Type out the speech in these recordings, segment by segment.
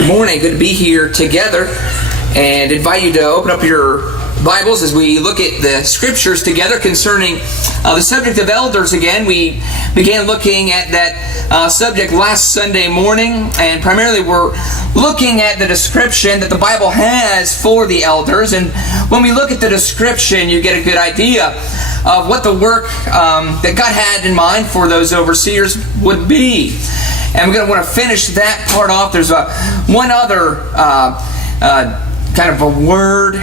Good morning. Good to be here together, and invite you to open up your Bibles as we look at the scriptures together concerning the subject of elders again. We began looking at that subject last Sunday morning, and primarily we're looking at the description that the Bible has for the elders. And when we look at the description, you get a good idea of what the work that God had in mind for those overseers would be. And we're going to want to finish that part off. There's one other kind of a word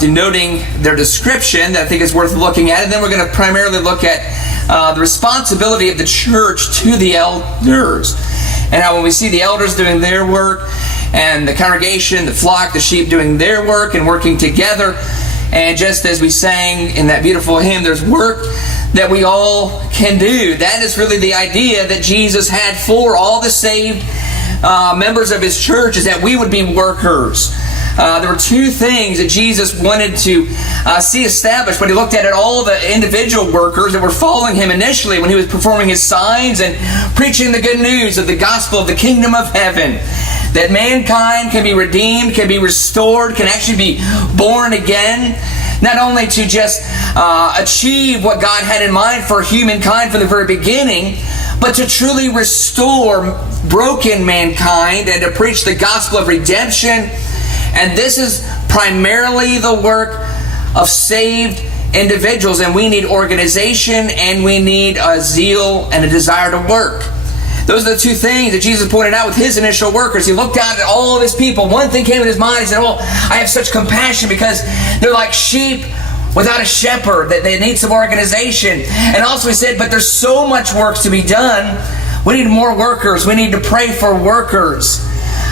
denoting their description that I think is worth looking at. And then we're going to primarily look at the responsibility of the church to the elders. And how when we see the elders doing their work, and the congregation, the flock, the sheep doing their work and working together, and just as we sang in that beautiful hymn, there's work that we all can do. That is really the idea that Jesus had for all the saved members of His church, is that we would be workers. There were two things that Jesus wanted to see established, but He looked at all the individual workers that were following Him initially when He was performing His signs and preaching the good news of the gospel of the kingdom of heaven. That mankind can be redeemed, can be restored, can actually be born again. Not only to just achieve what God had in mind for humankind from the very beginning, but to truly restore broken mankind and to preach the gospel of redemption. And this is primarily the work of saved individuals. And we need organization, and we need a zeal and a desire to work. Those are the two things that Jesus pointed out with His initial workers. He looked out at all of His people. One thing came in His mind. He said, I have such compassion because they're like sheep without a shepherd, that they need some organization. And also He said, but there's so much work to be done. We need more workers. We need to pray for workers.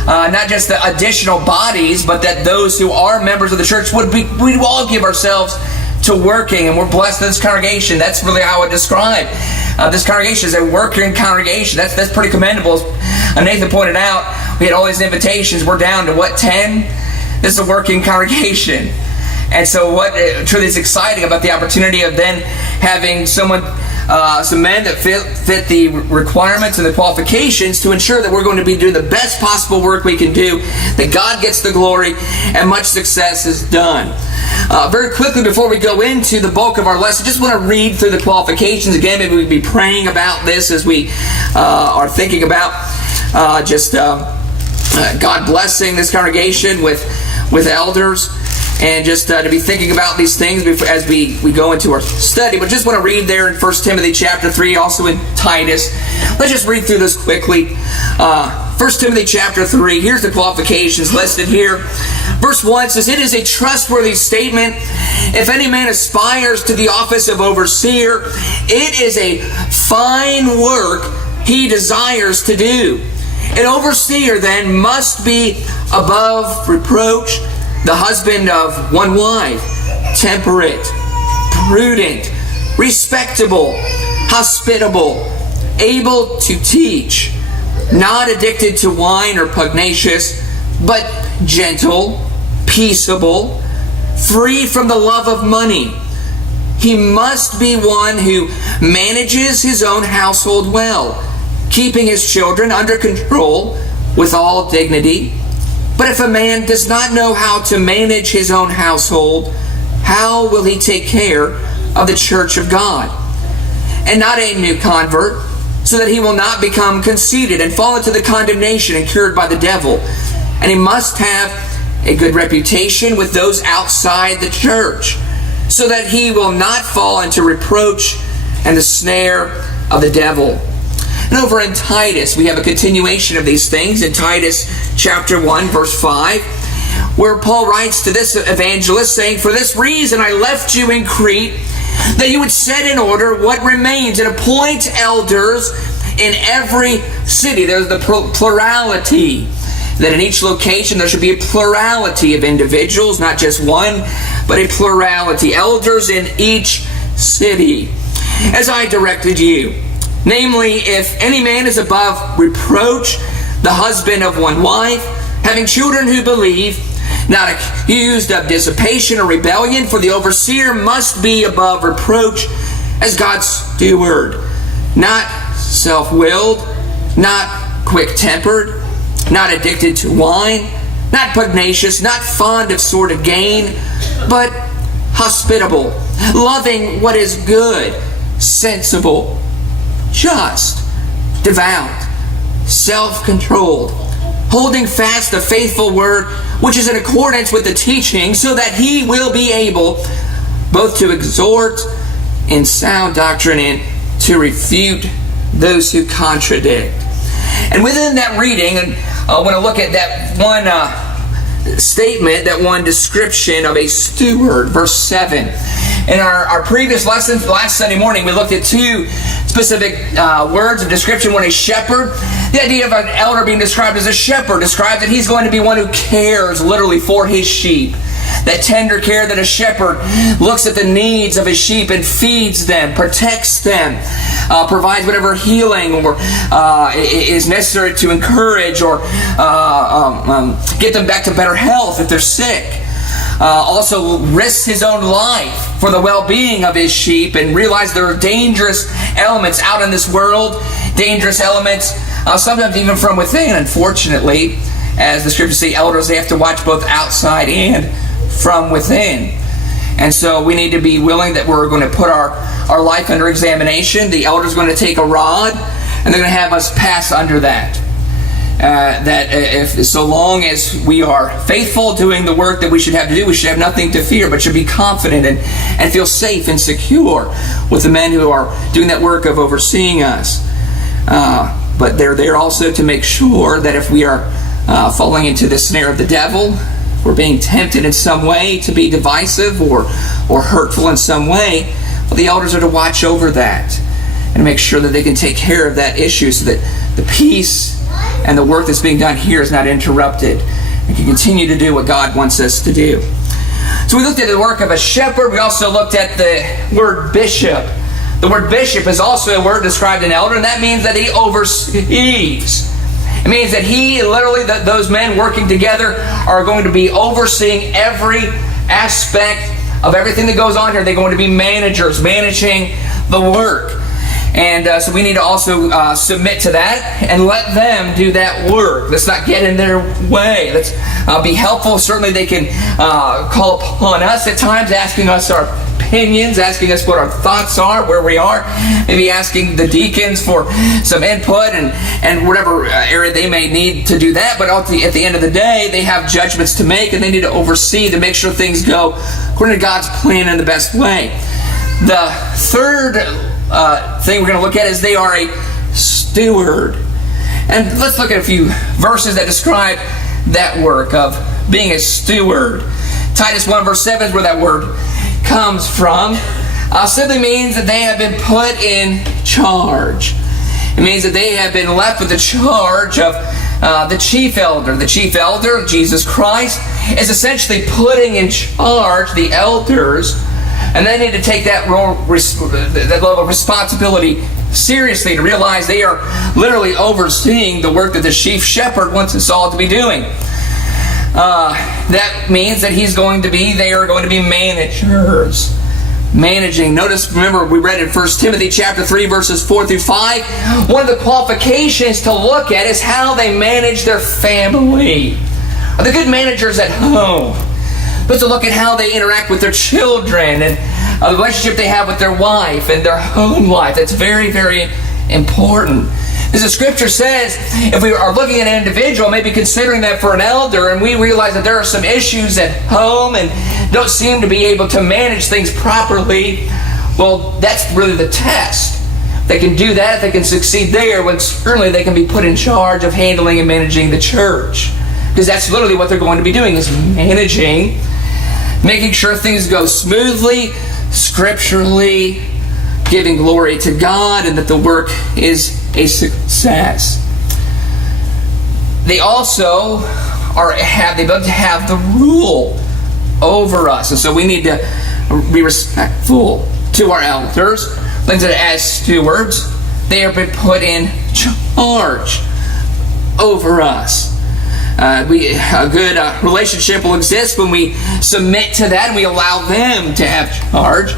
Not just the additional bodies, but that those who are members of the church we'd all give ourselves to working. And we're blessed in this congregation. That's really how I would describe this congregation is a working congregation. That's pretty commendable. As Nathan pointed out, we had all these invitations. We're down to 10? This is a working congregation. And so what truly is exciting about the opportunity of then having some men that fit the requirements and the qualifications to ensure that we're going to be doing the best possible work we can do, that God gets the glory and much success is done. Very quickly before we go into the bulk of our lesson, just want to read through the qualifications again. Maybe we'd be praying about this as we are thinking about God blessing this congregation with elders. And just to be thinking about these things as we go into our study. But just want to read there in 1 Timothy chapter 3, also in Titus. Let's just read through this quickly. 1 Timothy chapter 3, here's the qualifications listed here. Verse 1 says, it is a trustworthy statement. If any man aspires to the office of overseer, it is a fine work he desires to do. An overseer then must be above reproach, the husband of one wife, temperate, prudent, respectable, hospitable, able to teach, not addicted to wine or pugnacious, but gentle, peaceable, free from the love of money. He must be one who manages his own household well, keeping his children under control with all dignity. But if a man does not know how to manage his own household, how will he take care of the church of God? And not a new convert, so that he will not become conceited and fall into the condemnation incurred by the devil. And he must have a good reputation with those outside the church, so that he will not fall into reproach and the snare of the devil. And over in Titus, we have a continuation of these things in Titus chapter 1, verse 5, where Paul writes to this evangelist saying, for this reason I left you in Crete, that you would set in order what remains and appoint elders in every city. There's the plurality, that in each location there should be a plurality of individuals, not just one, but a plurality. Elders in each city, as I directed you. Namely, if any man is above reproach, the husband of one wife, having children who believe, not accused of dissipation or rebellion, for the overseer must be above reproach as God's steward, not self-willed, not quick-tempered, not addicted to wine, not pugnacious, not fond of sordid gain, but hospitable, loving what is good, sensible, just, devout, self-controlled, holding fast the faithful word which is in accordance with the teaching, so that he will be able both to exhort in sound doctrine and to refute those who contradict. And within that reading, I want to look at that one statement, that one description of a steward, verse 7. In our previous lessons, last Sunday morning, we looked at two specific words of description. One, a shepherd. The idea of an elder being described as a shepherd describes that he's going to be one who cares literally for his sheep. That tender care that a shepherd looks at the needs of his sheep and feeds them, protects them, provides whatever healing or is necessary to encourage or get them back to better health if they're sick. Also risks his own life for the well-being of his sheep, and realize there are dangerous elements out in this world, dangerous elements, sometimes even from within. Unfortunately, as the scriptures say, elders, they have to watch both outside and from within. And so we need to be willing that we're going to put our life under examination. The elder's going to take a rod, and they're going to have us pass under that. If so long as we are faithful doing the work that we should have to do, we should have nothing to fear, but should be confident and feel safe and secure with the men who are doing that work of overseeing us. But they're there also to make sure that if we are falling into the snare of the devil, we're being tempted in some way to be divisive or hurtful in some way, well, the elders are to watch over that and make sure that they can take care of that issue so that the peace and the work that's being done here is not interrupted and can continue to do what God wants us to do. So we looked at the work of a shepherd. We also looked at the word bishop. The word bishop is also a word described an elder, and that means that he oversees. It means that he, literally, that those men working together are going to be overseeing every aspect of everything that goes on here. They're going to be managers, managing the work. And so we need to also submit to that and let them do that work. Let's not get in their way. Let's be helpful. Certainly they can call upon us at times, asking us our opinions, asking us what our thoughts are, where we are, maybe asking the deacons for some input and whatever area they may need to do that. But at the end of the day, they have judgments to make, and they need to oversee to make sure things go according to God's plan in the best way. The third thing we're going to look at is they are a steward. And let's look at a few verses that describe that work of being a steward. Titus 1 verse 7 is where that word comes from. Simply means that they have been put in charge. It means that they have been left with the charge of the chief elder. The chief elder, Jesus Christ, is essentially putting in charge the elders, and they need to take that level of responsibility seriously, to realize they are literally overseeing the work that the chief shepherd wants us all to be doing. That means that they are going to be managers. Managing. Notice, remember, we read in 1 Timothy chapter 3, verses 4 through 5. One of the qualifications to look at is how they manage their family. Are they good managers at home? But to look at how they interact with their children and the relationship they have with their wife and their home life. That's very, very important. As the scripture says, if we are looking at an individual, maybe considering that for an elder, and we realize that there are some issues at home and don't seem to be able to manage things properly, well, that's really the test. If they can do that, if they can succeed there, well, certainly they can be put in charge of handling and managing the church. Because that's literally what they're going to be doing, is managing, making sure things go smoothly, scripturally, giving glory to God, and that the work is a success. They also have the rule over us, and so we need to be respectful to our elders. As stewards, they have been put in charge over us. A good relationship will exist when we submit to that and we allow them to have charge,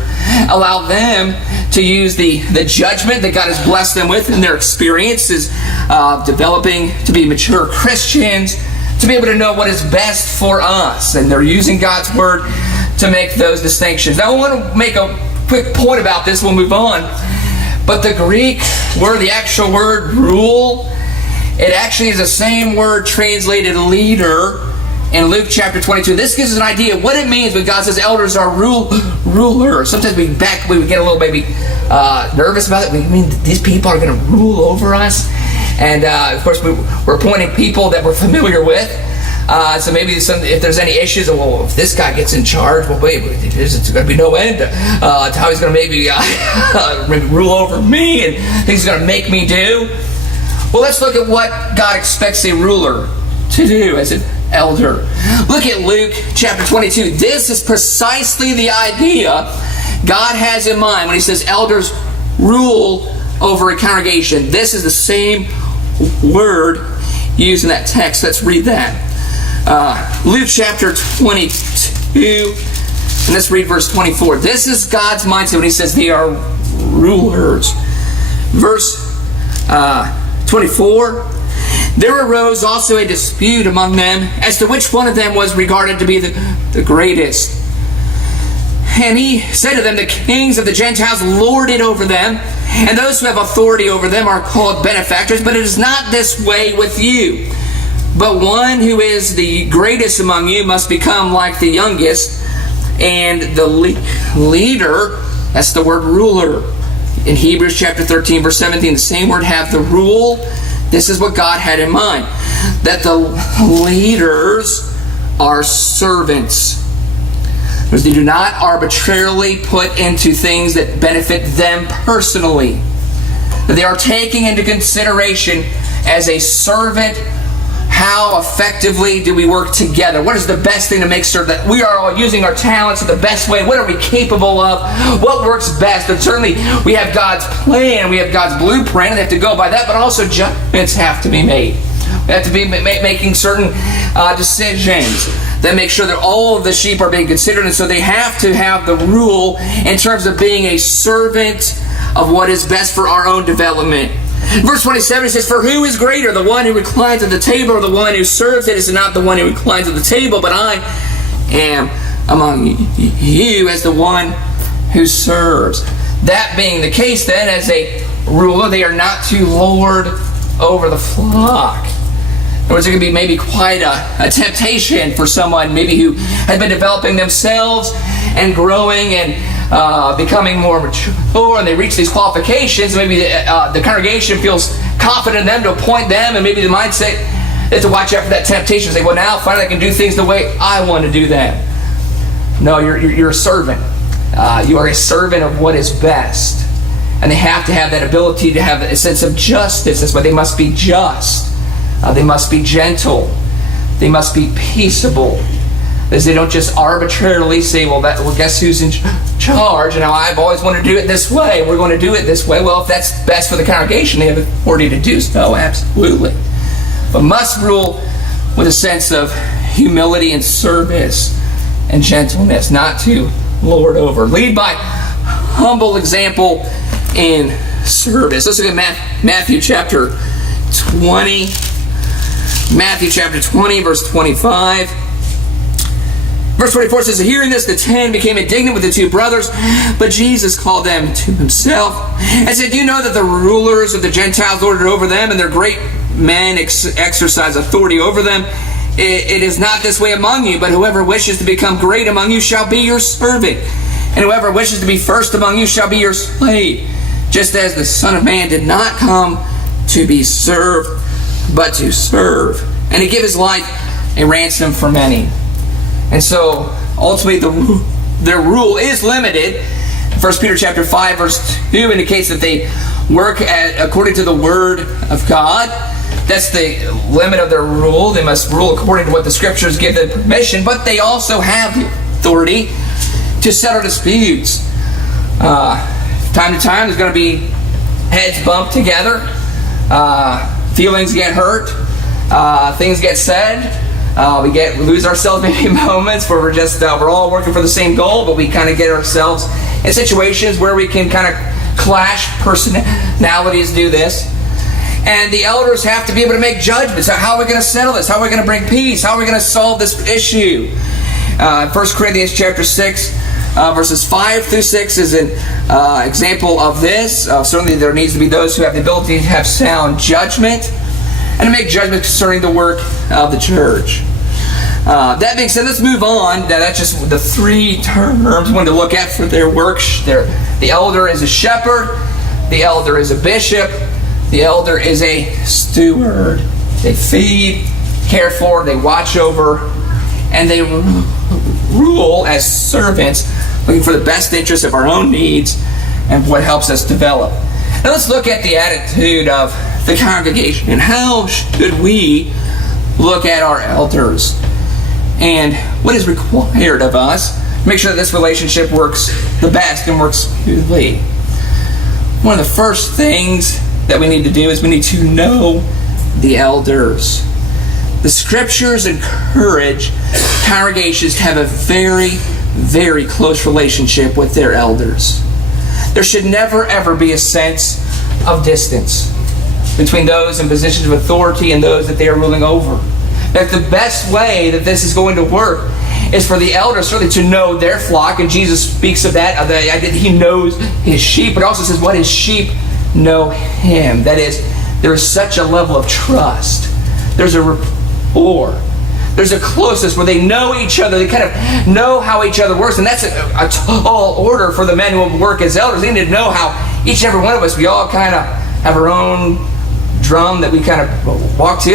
allow them to use the judgment that God has blessed them with in their experiences of developing to be mature Christians, to be able to know what is best for us. And they're using God's Word to make those distinctions. Now I want to make a quick point about this, we'll move on. But the Greek word, the actual word rule, it actually is the same word translated leader in Luke chapter 22. This gives us an idea of what it means when God says elders are rulers. Sometimes we get a little maybe nervous about it. We mean these people are going to rule over us. And of course we're appointing people that we're familiar with. So maybe if there's any issues, well, if this guy gets in charge, well, wait, there's going to be no end to how he's going to maybe rule over me and things he's going to make me do. Well, let's look at what God expects a ruler to do as an elder. Look at Luke chapter 22. This is precisely the idea God has in mind when He says elders rule over a congregation. This is the same word used in that text. Let's read that. Luke chapter 22, and let's read verse 24. This is God's mindset when He says they are rulers. Verse 24. There arose also a dispute among them as to which one of them was regarded to be the greatest. And He said to them, the kings of the Gentiles lord it over them, and those who have authority over them are called benefactors, but it is not this way with you. But one who is the greatest among you must become like the youngest, and the leader, that's the word ruler. In Hebrews chapter 13, verse 17, the same word, have the rule. This is what God had in mind, that the leaders are servants. Because they do not arbitrarily put into things that benefit them personally. That they are taking into consideration as a servant, how effectively do we work together? What is the best thing to make sure that we are all using our talents in the best way? What are we capable of? What works best? And certainly we have God's plan, we have God's blueprint, and they have to go by that, but also judgments have to be made. We have to be making certain decisions that make sure that all of the sheep are being considered, and so they have to have the rule in terms of being a servant of what is best for our own development. Verse 27, it says, for who is greater, the one who reclines at the table or the one who serves? It is not the one who reclines at the table, but I am among you as the one who serves. That being the case, then, as a ruler, they are not to lord over the flock. In other words, it can be maybe quite a temptation for someone maybe who has been developing themselves and growing and becoming more mature, and they reach these qualifications. Maybe the congregation feels confident in them to appoint them, and maybe the mindset is to watch out for that temptation and say, well, now finally I can do things the way I want to do them. No, you're a servant. You are a servant of what is best. And they have to have that ability to have a sense of justice. That's why they must be just. They must be gentle. They must be peaceable. As they don't just arbitrarily say, well, guess who's in charge? And now I've always wanted to do it this way. We're going to do it this way. Well, if that's best for the congregation, they have authority to do so, absolutely. But must rule with a sense of humility and service and gentleness, not to lord over. Lead by humble example in service. Let's look at Matthew chapter 20. Matthew chapter 20, verse 25. Verse 24 says, hearing this, the 10 became indignant with the two brothers, but Jesus called them to Himself and said, do you know that the rulers of the Gentiles lord it over them, and their great men exercise authority over them? It is not this way among you, but whoever wishes to become great among you shall be your servant, and whoever wishes to be first among you shall be your slave, just as the Son of Man did not come to be served, but to serve, and to give His life a ransom for many. And so, ultimately, their rule is limited. 1 Peter chapter 5, verse 2 indicates that they work according to the Word of God. That's the limit of their rule. They must rule according to what the Scriptures give them permission, but they also have the authority to settle disputes. Time to time, there's going to be heads bumped together. Feelings get hurt. things get said. We lose ourselves maybe in moments where we're all working for the same goal, but we kind of get ourselves in situations where we can kind of clash. Personalities do this. And the elders have to be able to make judgments. How are we going to settle this? How are we going to bring peace? How are we going to solve this issue? 1 Corinthians chapter 6, verses 5 through 6 is an example of this. Certainly there needs to be those who have the ability to have sound judgment and to make judgment concerning the work of the church. That being said, let's move on. That's just the three terms we want to look at for their work. The elder is a shepherd. The elder is a bishop. The elder is a steward. They feed, care for, they watch over, and they rule as servants, looking for the best interests of our own needs and what helps us develop. Now let's look at the attitude of the congregation and how should we look at our elders and what is required of us to make sure that this relationship works the best and works smoothly. One of the first things that we need to do is we need to know the elders. The scriptures encourage congregations to have a very, very close relationship with their elders. There should never ever be a sense of distance between those in positions of authority and those that they are ruling over. That the best way that this is going to work is for the elders certainly to know their flock, and Jesus speaks of that, he knows his sheep, but also says what his sheep know him. That is, there is such a level of trust. There's a rapport. There's a closeness where they know each other. They kind of know how each other works, and that's a tall order for the men who will work as elders. They need to know how each and every one of us, we all kind of have our own drum that we kind of walk to.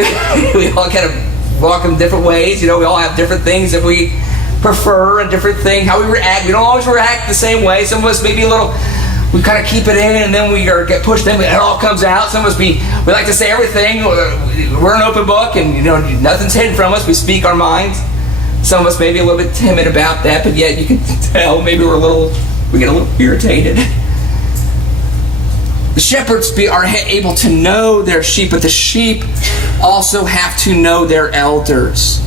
We all kind of walk in different ways. We all have different things that we prefer and different things, how we react. We don't always react the same way. Some of us maybe we kind of keep it in and then we get pushed in, it all comes out. Some of us, we like to say everything. We're an open book and nothing's hidden from us. We speak our minds. Some of us may be a little bit timid about that, but yet you can tell maybe we get a little irritated. The shepherds are able to know their sheep, but the sheep also have to know their elders.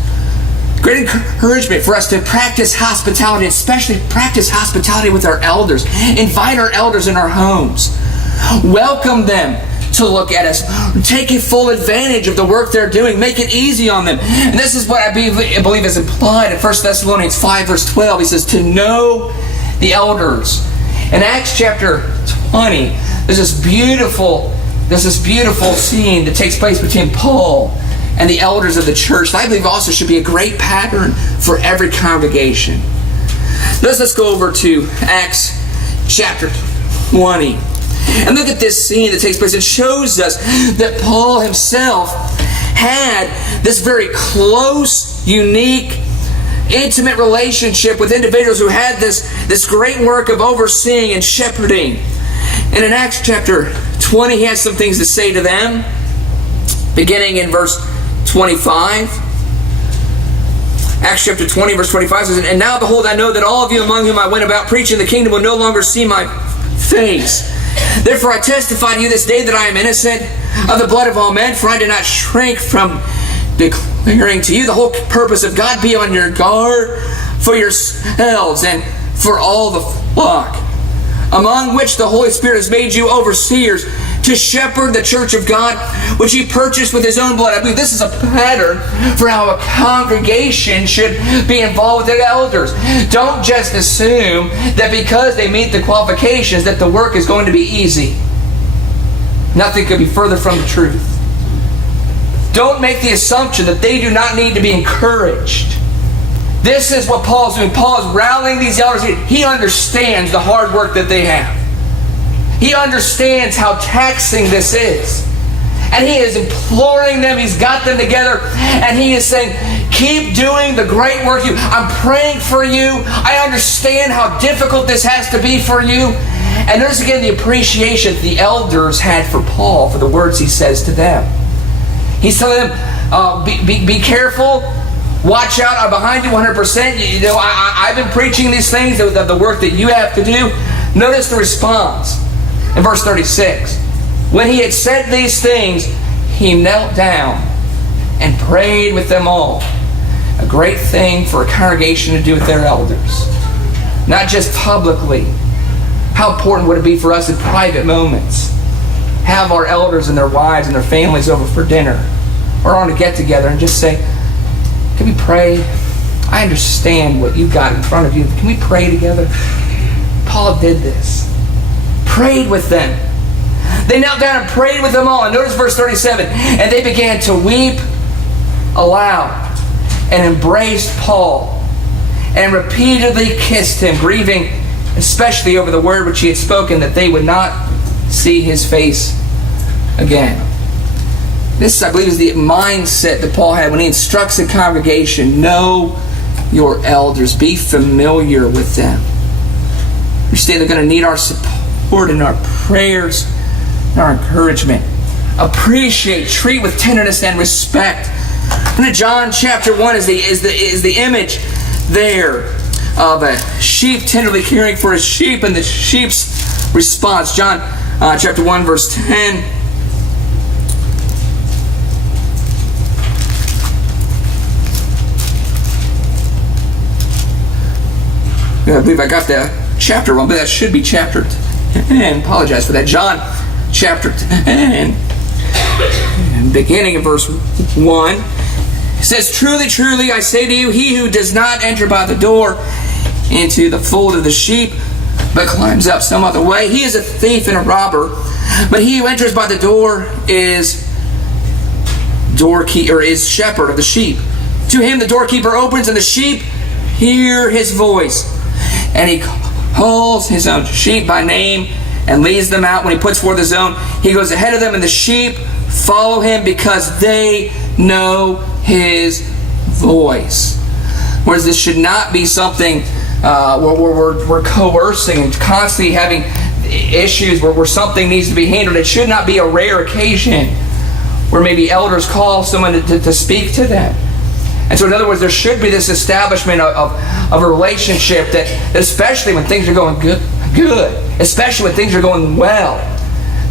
Great encouragement for us to practice hospitality, especially practice hospitality with our elders. Invite our elders in our homes. Welcome them to look at us. Take full advantage of the work they're doing. Make it easy on them. And this is what I believe is implied in 1 Thessalonians 5 verse 12. He says to know the elders. In Acts chapter 20, there's this beautiful scene that takes place between Paul and the elders of the church. And I believe also should be a great pattern for every congregation. Let's go over to Acts chapter 20 and look at this scene that takes place. It shows us that Paul himself had this very close, unique, intimate relationship with individuals who had this great work of overseeing and shepherding. And in Acts chapter 20, he has some things to say to them, beginning in verse 25. Acts chapter 20, verse 25 says, "And now behold, I know that all of you among whom I went about preaching the kingdom will no longer see my face. Therefore I testify to you this day that I am innocent of the blood of all men, for I did not shrink from declaring to you the whole purpose of God. Be on your guard for yourselves and for all the flock, among which the Holy Spirit has made you overseers, to shepherd the church of God, which he purchased with his own blood." I believe this is a pattern for how a congregation should be involved with their elders. Don't just assume that because they meet the qualifications that the work is going to be easy. Nothing could be further from the truth. Don't make the assumption that they do not need to be encouraged. This is what Paul's doing. Paul is rallying these elders. He understands the hard work that they have. He understands how taxing this is. And he is imploring them. He's got them together. And he is saying, keep doing the great work. I'm praying for you. I understand how difficult this has to be for you. And there's again the appreciation the elders had for Paul, for the words he says to them. He's telling them, be careful. Watch out. I'm behind you 100%. I've been preaching these things, the work that you have to do. Notice the response. In verse 36, when he had said these things, he knelt down and prayed with them all. A great thing for a congregation to do with their elders. Not just publicly. How important would it be for us in private moments? Have our elders and their wives and their families over for dinner or on a get-together and just say, can we pray? I understand what you've got in front of you. Can we pray together? Paul did this. Prayed with them. They knelt down and prayed with them all. And notice verse 37. And they began to weep aloud and embraced Paul and repeatedly kissed him, grieving especially over the word which he had spoken, that they would not see his face again. This, I believe, is the mindset that Paul had when he instructs the congregation. Know your elders. Be familiar with them. Understand they're going to need our support and our prayers and our encouragement. Appreciate, treat with tenderness and respect. And John chapter 1 is the image there of a sheep tenderly caring for his sheep and the sheep's response. John chapter 1 verse 10. I believe I got the chapter wrong, but that should be chapter 10. Apologize for that. John chapter 10, beginning of verse 1. It says, Truly, truly, I say to you, he who does not enter by the door into the fold of the sheep, but climbs up some other way, he is a thief and a robber. But he who enters by the door is shepherd of the sheep. To him the doorkeeper opens, and the sheep hear his voice. And he calls his own sheep by name and leads them out. When he puts forth his own, he goes ahead of them, and the sheep follow him because they know his voice. Whereas this should not be something where we're coercing and constantly having issues where something needs to be handled. It should not be a rare occasion where maybe elders call someone to speak to them. And so in other words, there should be this establishment of a relationship that especially when things are going good, especially when things are going well,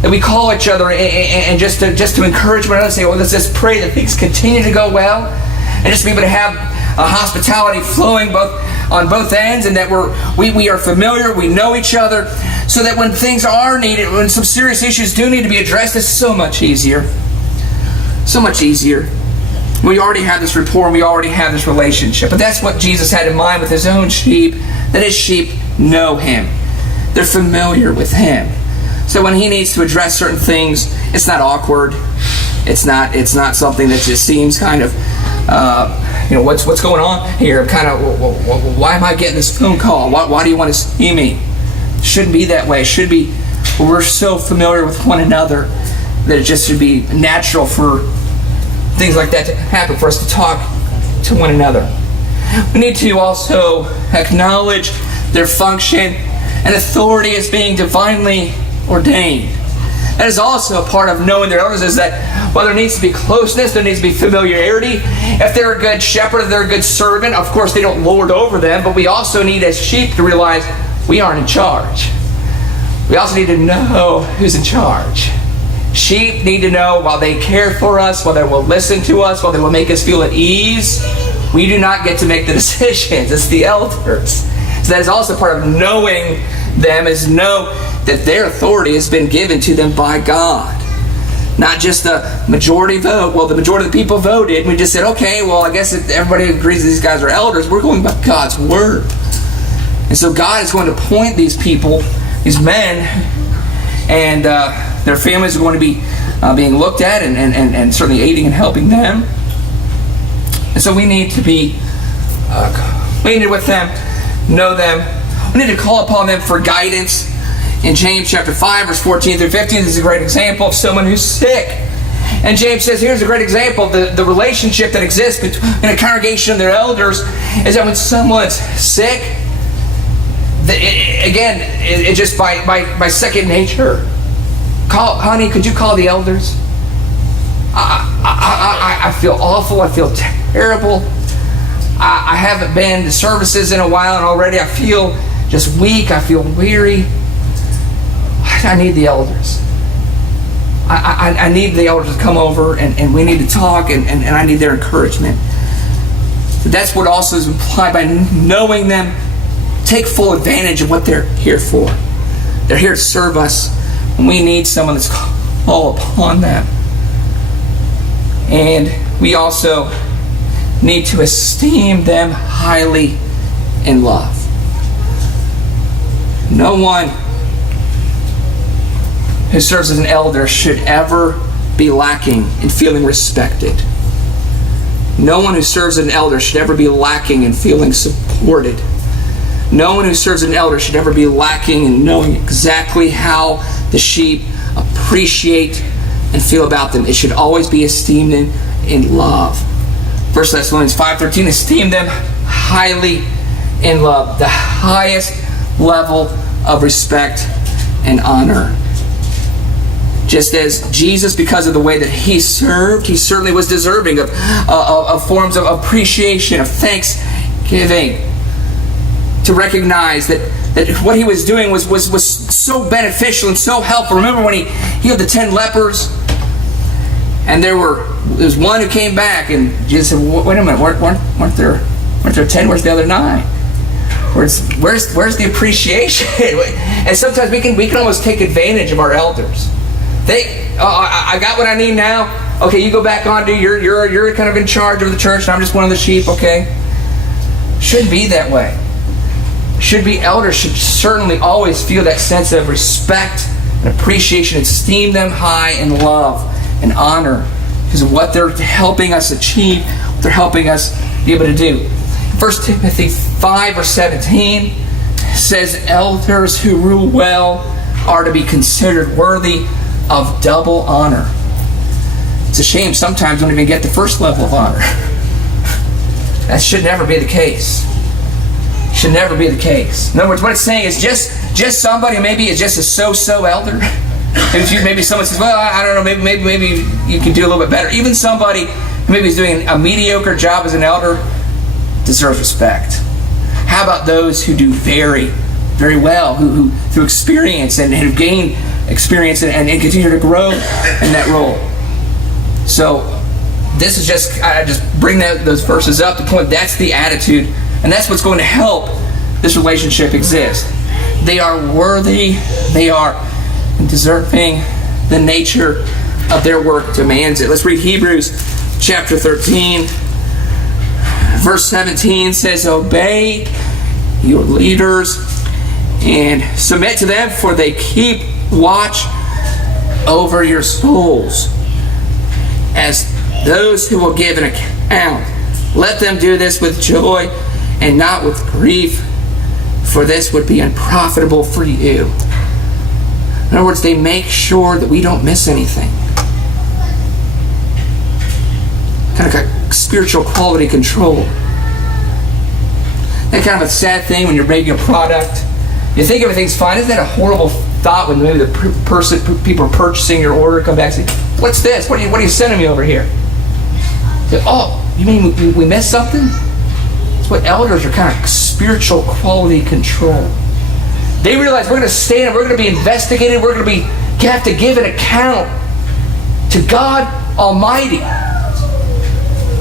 that we call each other and just to encourage one another, say, well, let's just pray that things continue to go well, and just be able to have a hospitality flowing on both ends, and that we are familiar, we know each other, so that when things are needed, when some serious issues do need to be addressed, it's so much easier. So much easier. We already have this rapport and we already have this relationship. But that's what Jesus had in mind with his own sheep, that his sheep know him. They're familiar with him. So when he needs to address certain things, it's not awkward. It's not something that just seems kind of, what's going on here? Kind of, why am I getting this phone call? Why do you want to see me? It shouldn't be that way. It should be, we're so familiar with one another that it just should be natural for things like that to happen, for us to talk to one another. We need to also acknowledge their function and authority as being divinely ordained. That is also a part of knowing their elders, is that while there needs to be closeness, there needs to be familiarity. If they're a good shepherd, if they're a good servant, of course they don't lord over them, but we also need as sheep to realize we aren't in charge. We also need to know who's in charge. Sheep need to know while they care for us, while they will listen to us, while they will make us feel at ease, we do not get to make the decisions. It's the elders. So that is also part of knowing them, is know that their authority has been given to them by God. Not just the majority vote. Well, the majority of the people voted, and we just said, okay, well, I guess if everybody agrees that these guys are elders. We're going by God's word. And so God is going to appoint these people, these men, and their families are going to be being looked at and certainly aiding and helping them. And so we need to be acquainted with them, know them. We need to call upon them for guidance. In James chapter 5, verse 14 through 15, this is a great example of someone who's sick. And James says, here's a great example. The relationship that exists between a congregation and their elders is that when someone's sick, it's just by second nature. Honey, could you call the elders? I feel awful. I feel terrible. I haven't been to services in a while, and already I feel just weak. I feel weary. I need the elders. I need the elders to come over and we need to talk and I need their encouragement. That's what also is implied by knowing them. Take full advantage of what they're here for. They're here to serve us when we need someone that's called upon them. And we also need to esteem them highly in love. No one who serves as an elder should ever be lacking in feeling respected. No one who serves as an elder should ever be lacking in feeling supported. No one who serves as an elder should ever be lacking in knowing exactly how the sheep appreciate and feel about them. It should always be esteemed in love. 1 Thessalonians 5:13, esteem them highly in love. The highest level of respect and honor. Just as Jesus, because of the way that he served, he certainly was deserving of forms of appreciation, of thanksgiving. To recognize that what he was doing was so beneficial and so helpful. Remember when he healed the 10 lepers? And there was one who came back and Jesus said, wait a minute, weren't there 10? Where's the other 9? Where's the appreciation? And sometimes we can almost take advantage of our elders. I got what I need now. Okay, you go back on, dude. You're kind of in charge of the church, and I'm just one of the sheep. Okay, shouldn't be that way. Elders should certainly always feel that sense of respect and appreciation, esteem them high in love and honor because of what they're helping us achieve, what they're helping us be able to do. 1 Timothy 5:17 says, elders who rule well are to be considered worthy of double honor. It's a shame sometimes we don't even get the first level of honor. That should never be the case. Should never be the case. In other words, what it's saying is just somebody maybe is just a so-so elder. Maybe someone says, well, I don't know, maybe you can do a little bit better. Even somebody who maybe is doing a mediocre job as an elder deserves respect. How about those who do very, very well, who through experience and have gained experience and continue to grow in that role? So this is I just bring those verses up to point that's the attitude, and that's what's going to help this relationship exist. They are worthy, they are deserving, the nature of their work demands it. Let's read Hebrews chapter 13. Verse 17 says, obey your leaders and submit to them, for they keep watch over your souls as those who will give an account. Let them do this with joy and not with grief, for this would be unprofitable for you. In other words, they make sure that we don't miss anything. Kind of like spiritual quality control. That kind of a sad thing when you're making a product. You think everything's fine. Isn't that a horrible thought when maybe the people purchasing your order come back and say, what's this? What are you sending me over here? Say, oh, you mean we missed something? That's what elders are, kind of spiritual quality control. They realize we're going to stand, we're going to be investigated, we're going to have to give an account to God Almighty.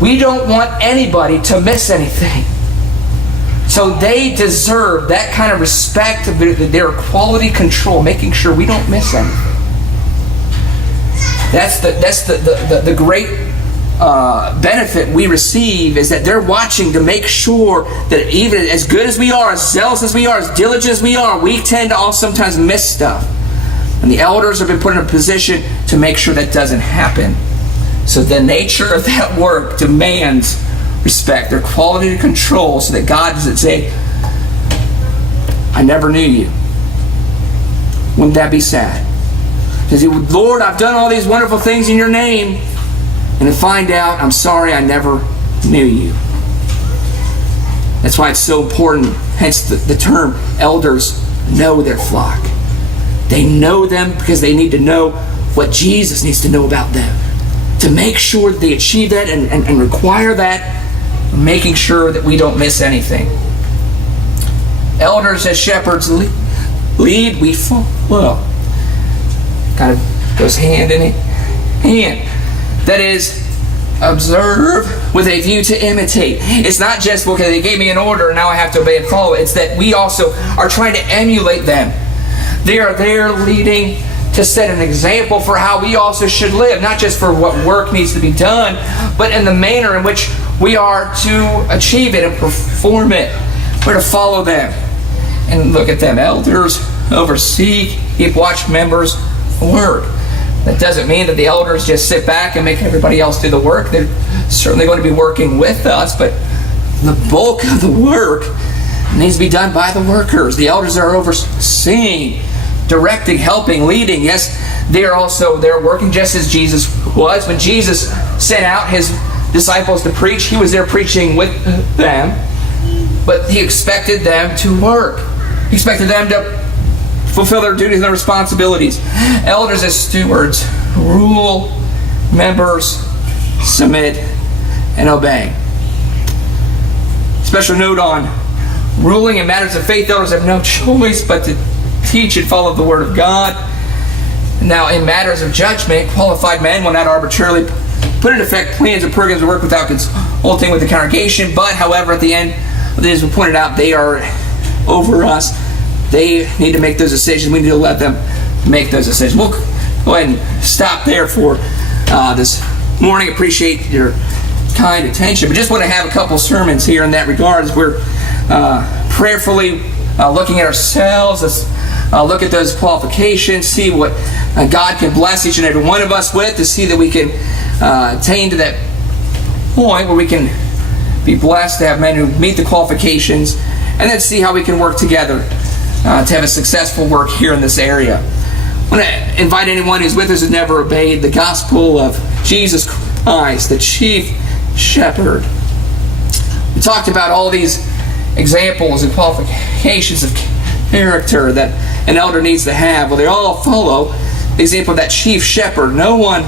We don't want anybody to miss anything. So they deserve that kind of respect, of their quality control, making sure we don't miss anything. That's the great benefit we receive, is that they're watching to make sure that even as good as we are, as zealous as we are, as diligent as we are, we tend to all sometimes miss stuff. And the elders have been put in a position to make sure that doesn't happen. So the nature of that work demands respect, their quality control, so that God doesn't say, I never knew you. Wouldn't that be sad? Because Lord, I've done all these wonderful things in your name, and to find out, I'm sorry, I never knew you. That's why it's so important, hence the term elders know their flock. They know them because they need to know what Jesus needs to know about them. To make sure that they achieve that and require that, making sure that we don't miss anything. Elders as shepherds lead, we follow. Kind of goes hand in hand. That is, observe with a view to imitate. It's not just, okay, they gave me an order and now I have to obey and follow. It's that we also are trying to emulate them. They are there leading to set an example for how we also should live, not just for what work needs to be done, but in the manner in which we are to achieve it and perform it. We're to follow them and look at them. Elders oversee, keep watch, members work. That doesn't mean that the elders just sit back and make everybody else do the work. They're certainly going to be working with us, but the bulk of the work needs to be done by the workers. The elders are overseeing, directing, helping, leading. Yes, they are also there working just as Jesus was. When Jesus sent out his disciples to preach, he was there preaching with them, but he expected them to work. He expected them to fulfill their duties and their responsibilities. Elders as stewards rule, members submit and obey. Special note on ruling in matters of faith. Elders have no choice but to teach and follow the Word of God. Now, in matters of judgment, qualified men will not arbitrarily put into effect plans or programs of work without consulting with the congregation. But, however, at the end, as we pointed out, they are over us. They need to make those decisions. We need to let them make those decisions. We'll go ahead and stop there for this morning. Appreciate your kind attention. But just want to have a couple sermons here in that regard as we're prayerfully looking at ourselves. Let's look at those qualifications, see what God can bless each and every one of us with, to see that we can attain to that point where we can be blessed to have men who meet the qualifications, and then see how we can work together to have a successful work here in this area. I want to invite anyone who's with us who's never obeyed the gospel of Jesus Christ, the chief shepherd. We talked about all these examples and qualifications of character that an elder needs to have. Well, they all follow the example of that chief shepherd. No one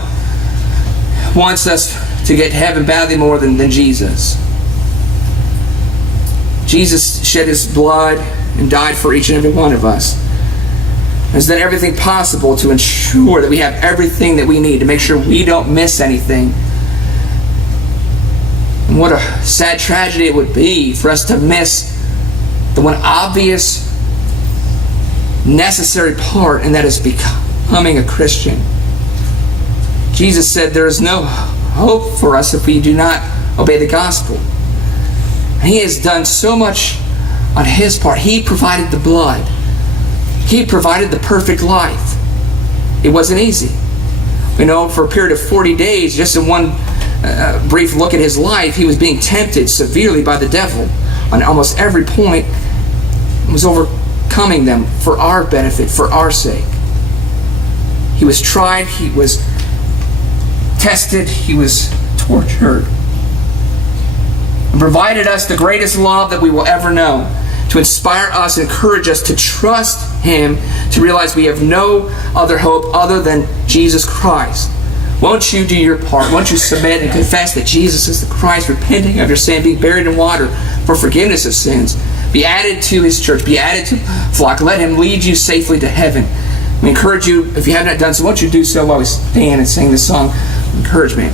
wants us to get to heaven badly more than Jesus. Jesus shed his blood and died for each and every one of us. Has done everything possible to ensure that we have everything that we need, to make sure we don't miss anything. And what a sad tragedy it would be for us to miss the one obvious, necessary part, and that is becoming a Christian. Jesus said there is no hope for us if we do not obey the gospel. He has done so much on his part. He provided the blood. He provided the perfect life. It wasn't easy. We know for a period of 40 days, just in one brief look at his life, he was being tempted severely by the devil on almost every point. He was overcoming them for our benefit, for our sake. He was tried, he was tested, he was tortured, and provided us the greatest love that we will ever know, to inspire us, encourage us to trust him, to realize we have no other hope other than Jesus Christ. Won't you do your part? Won't you submit and confess that Jesus is the Christ, repenting of your sin, being buried in water for forgiveness of sins? Be added to his church, be added to flock. Let him lead you safely to heaven. We encourage you, if you have not done so, won't you do so while we stand and sing this song? Encouragement.